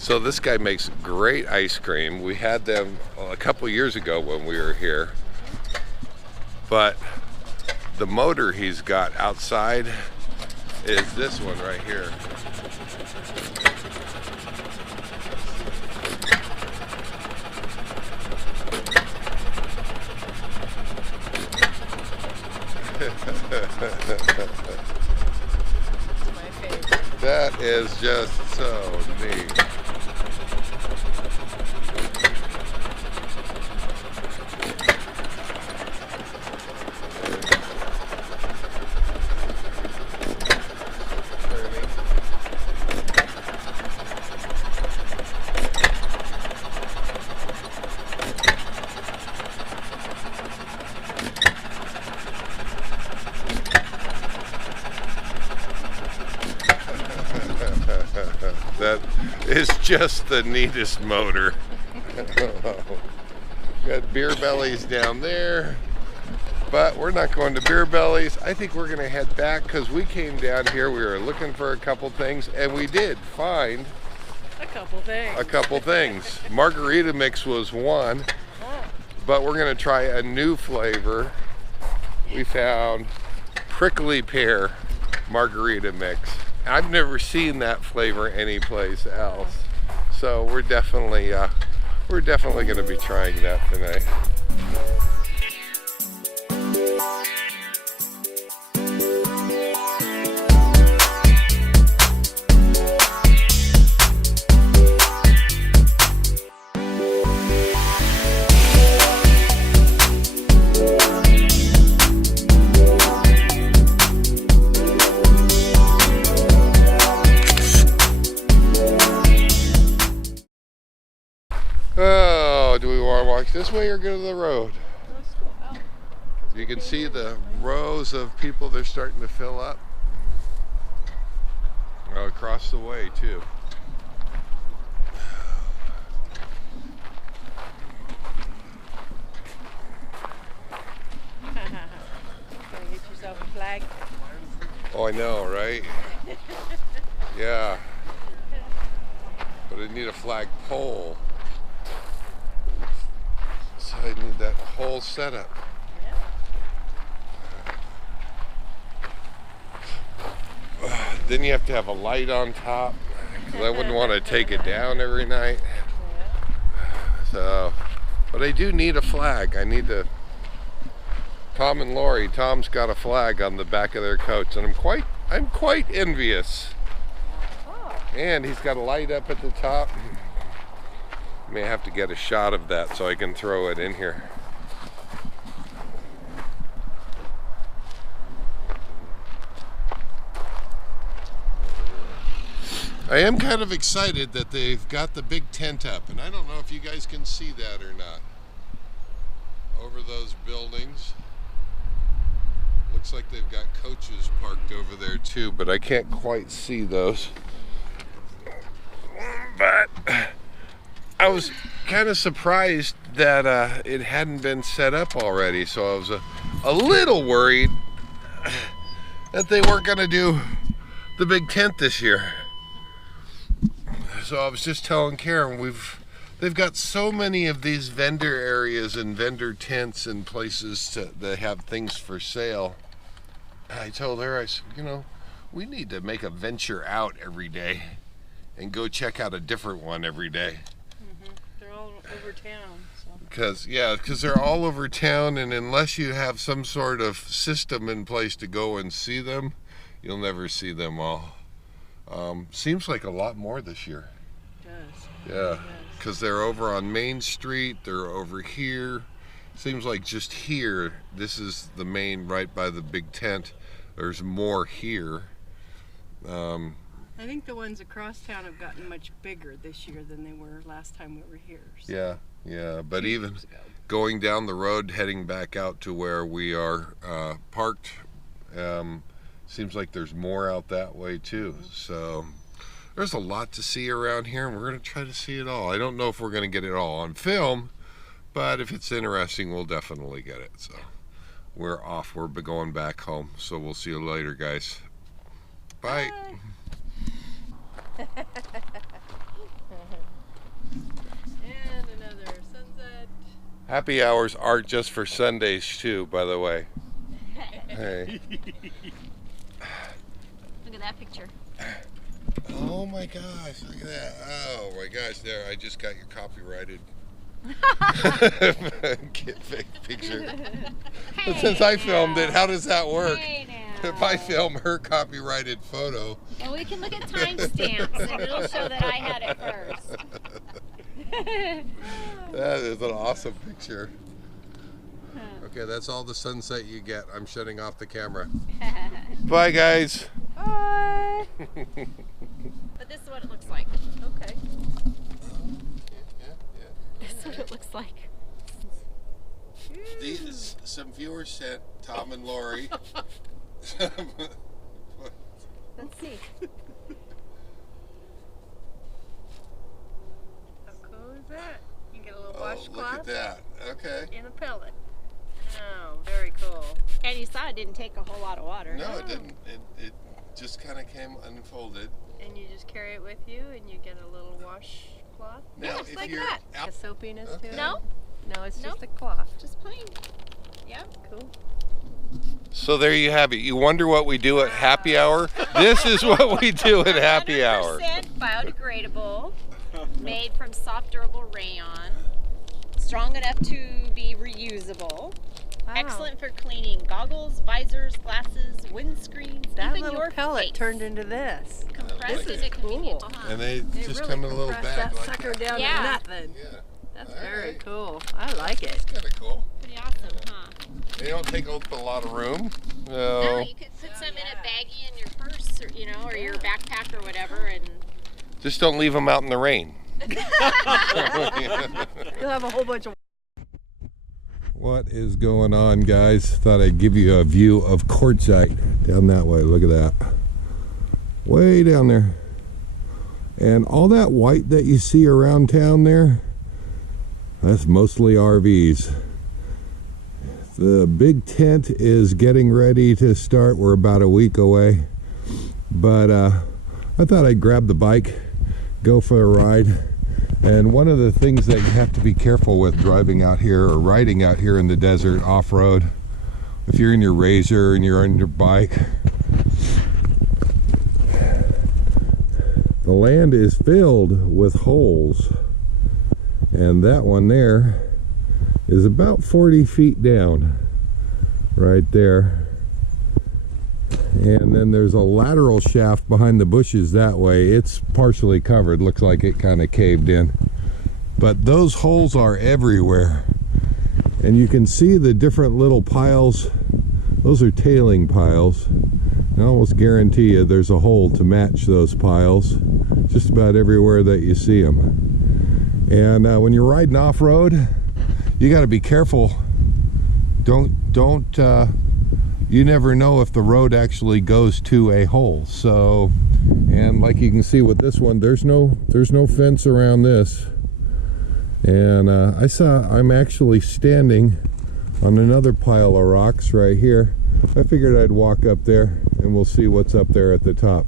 So this guy makes great ice cream. We had them a couple years ago when we were here. But the motor he's got outside is this one right here. My favorite. That is just so neat. That is just the neatest motor. Got beer bellies down there, but we're not going to beer bellies. I think we're going to head back because we came down here. We were looking for a couple things, and we did find A couple things. a couple things. Margarita mix was one, but we're going to try a new flavor. We found prickly pear margarita mix. I've never seen that flavor anyplace else, so we're definitely going to be trying that tonight. Oh, do we want to walk this way or go to the road? Let's go out. You can see the rows of people, they're starting to fill up. Oh, across the way too. Gonna get yourself a flag. Oh, I know, right? Yeah. But I need a flag pole. So I need that whole setup. Then you have to have a light on top, because I wouldn't want to take it down every night. So, but I do need a flag. I need to. Tom and Lori, Tom's got a flag on the back of their coach, and I'm quite envious. And he's got a light up at the top. May have to get a shot of that so I can throw it in here. I am kind of excited that they've got the big tent up, and I don't know if you guys can see that or not. Over those buildings. Looks like they've got coaches parked over there too, but I can't quite see those. But I was kind of surprised that it hadn't been set up already, so I was a little worried that they weren't going to do the big tent this year. So I was just telling Karen, they've got so many of these vendor areas and vendor tents and places that have things for sale. I told her, I said, you know, we need to make a venture out every day and go check out a different one every day. They're all over town. Because they're all over town, and unless you have some sort of system in place to go and see them, you'll never see them all. Seems like a lot more this year. It does. Yeah, because they're over on Main Street, they're over here. Seems like just here, this is the main right by the big tent. There's more here. I think the ones across town have gotten much bigger this year than they were last time we were here. So. Yeah, but even going down the road, heading back out to where we are parked, seems like there's more out that way too. So there's a lot to see around here, and we're going to try to see it all. I don't know if we're going to get it all on film, but if it's interesting, we'll definitely get it. So we're off. We're going back home. So we'll see you later, guys. Bye. Bye. Happy hours aren't just for Sundays too, by the way. Hey. Look at that picture. Oh my gosh, look at that. Oh my gosh, there, I just got your copyrighted picture. Hey, But since I filmed it, how does that work? Hey now. If I film her copyrighted photo. And we can look at timestamps and it'll show that I had it first. That is an awesome picture. Okay, that's all the sunset you get. I'm shutting off the camera. Bye, guys. Bye. But this is what it looks like. Okay. This is what it looks like. These, some viewers sent Tom and Lori. Let's see. How cool is that? You get a little Oh, washcloth. look at that. Okay. In a pellet. Oh, very cool. And you saw it didn't take a whole lot of water. No, it didn't. It just kind of came unfolded. And you just carry it with you and you get a little washcloth. Now, Just if like you're that. out- A soapiness Okay. to it. No? No, it's Nope. just a cloth. Just plain. Yeah. Cool. So there you have it. You wonder what we do at happy hour? This is what we do at happy hour. 100% biodegradable, made from soft durable rayon, strong enough to be reusable, Wow. excellent for cleaning goggles, visors, glasses, windscreens, That even little your pellet face. turned into this. Compressed This into is cool. convenient behind. And they They just really come in a little compressed bag that like sucker that. down Yeah. to nothing. Yeah. That's All very right. cool. I like it. It's kind of cool. Pretty awesome, huh? They don't take up a lot of room. No, So you could put some in a baggie in your purse, or or your backpack or whatever, and just don't leave them out in the rain. You'll have a whole bunch of. What is going on, guys? Thought I'd give you a view of Quartzsite down that way. Look at that. Way down there. And all that white that you see around town there, that's mostly RVs. The big tent is getting ready to start. We're about a week away. But I thought I'd grab the bike, go for a ride. And one of the things that you have to be careful with driving out here or riding out here in the desert off-road, if you're in your RZR and you're on your bike, the land is filled with holes. And that one there is about 40 feet down right there. And then there's a lateral shaft behind the bushes that way. It's partially covered, looks like it kind of caved in. But those holes are everywhere. And you can see the different little piles. Those are tailing piles. I almost guarantee you there's a hole to match those piles just about everywhere that you see them. And when you're riding off-road, you got to be careful. You never know if the road actually goes to a hole. So, and like you can see with this one, there's no fence around this. And I'm actually standing on another pile of rocks right here. I figured I'd walk up there and we'll see what's up there at the top.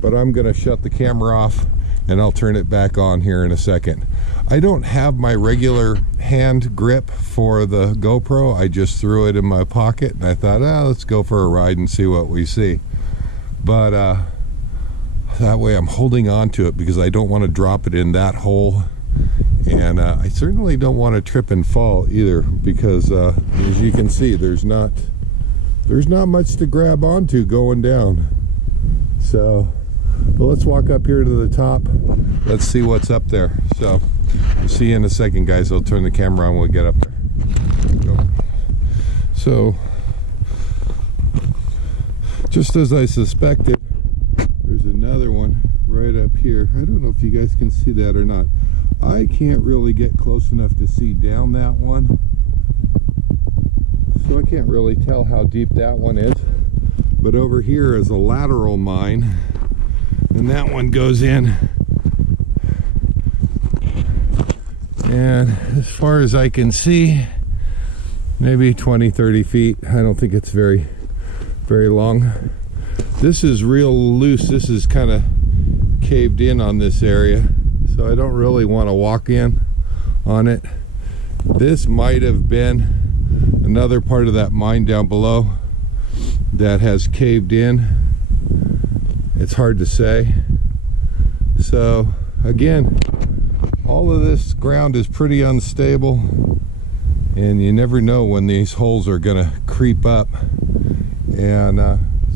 But I'm gonna shut the camera off and I'll turn it back on here in a second. I don't have my regular hand grip for the GoPro. I just threw it in my pocket and I thought, let's go for a ride and see what we see. But that way I'm holding on to it because I don't want to drop it in that hole. And I certainly don't want to trip and fall either because as you can see, there's not much to grab onto going down. So, but let's walk up here to the top. Let's see what's up there. So, we'll see you in a second, guys. I'll turn the camera on when we get up there. Go. So, just as I suspected, there's another one right up here. I don't know if you guys can see that or not. I can't really get close enough to see down that one. So I can't really tell how deep that one is. But over here is a lateral mine. And that one goes in. And as far as I can see, maybe 20, 30 feet. I don't think it's very long. This is real loose. This is kind of caved in on this area. So I don't really want to walk in on it. This might have been another part of that mine down below that has caved in. It's hard to say. So again, all of this ground is pretty unstable, and you never know when these holes are gonna creep up. And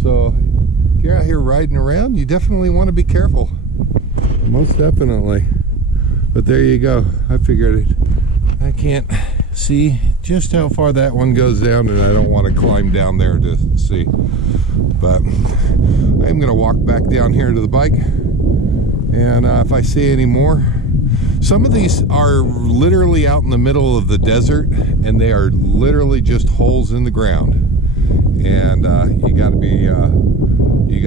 so if you're out here riding around, you definitely want to be careful. Most definitely. But there you go. I figured it. I can't see just how far that one goes down, and I don't want to climb down there to see. But I'm gonna walk back down here to the bike, and if I see any more. Some of these are literally out in the middle of the desert, and they are literally just holes in the ground. And you got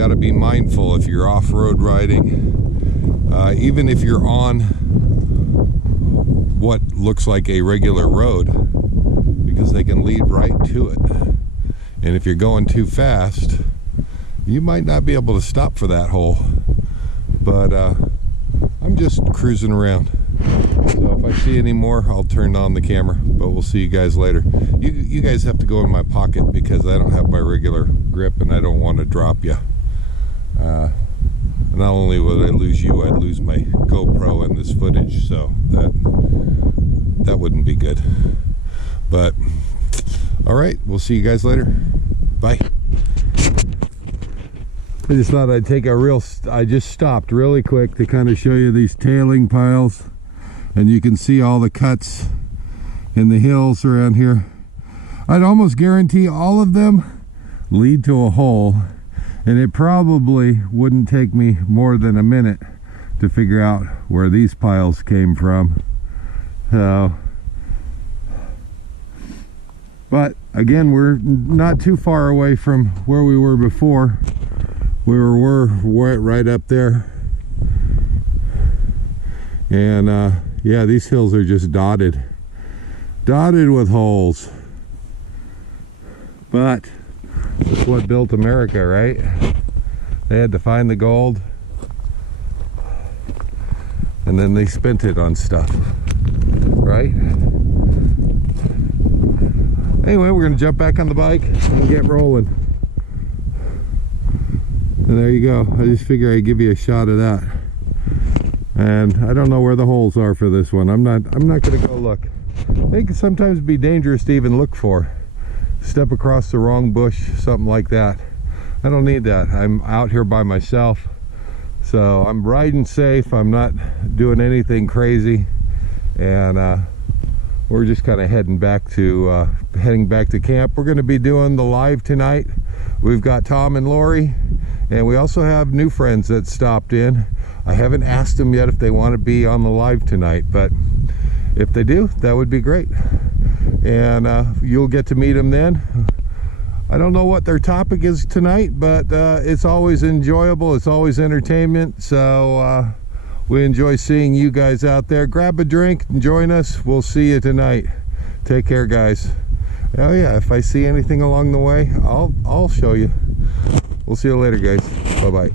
to be mindful if you're off-road riding, even if you're on what looks like a regular road, because they can lead right to it. And if you're going too fast, you might not be able to stop for that hole. But I'm just cruising around. So if I see any more, I'll turn on the camera, but we'll see you guys later. You guys have to go in my pocket because I don't have my regular grip, and I don't want to drop you. Not only would I lose you, I'd lose my GoPro and this footage, so that wouldn't be good. But all right, we'll see you guys later. Bye. I just thought I'd take I just stopped really quick to kind of show you these tailing piles, and you can see all the cuts in the hills around here. I'd almost guarantee all of them lead to a hole, and it probably wouldn't take me more than a minute to figure out where these piles came from. So, but again, we're not too far away from where we were before. We're right up there, and yeah, these hills are just dotted with holes. But that's what built America, right? They had to find the gold, and then they spent it on stuff, right? Anyway, we're gonna jump back on the bike and get rolling. And there you go. I just figure I'd give you a shot of that. And I don't know where the holes are for this one. I'm not gonna go look. They can sometimes be dangerous to even look for. Step across the wrong bush, something like that. I don't need that. I'm out here by myself, so I'm riding safe. I'm not doing anything crazy, and we're just kind of heading back to camp. We're going to be doing the live tonight. We've got Tom and Lori, and we also have new friends that stopped in. I haven't asked them yet if they want to be on the live tonight, but if they do, that would be great. And you'll get to meet them then. I don't know what their topic is tonight, but it's always enjoyable. It's always entertainment. So we enjoy seeing you guys out there. Grab a drink and join us. We'll see you tonight. Take care, guys. Oh yeah, if I see anything along the way, I'll show you. We'll see you later, guys. Bye-bye.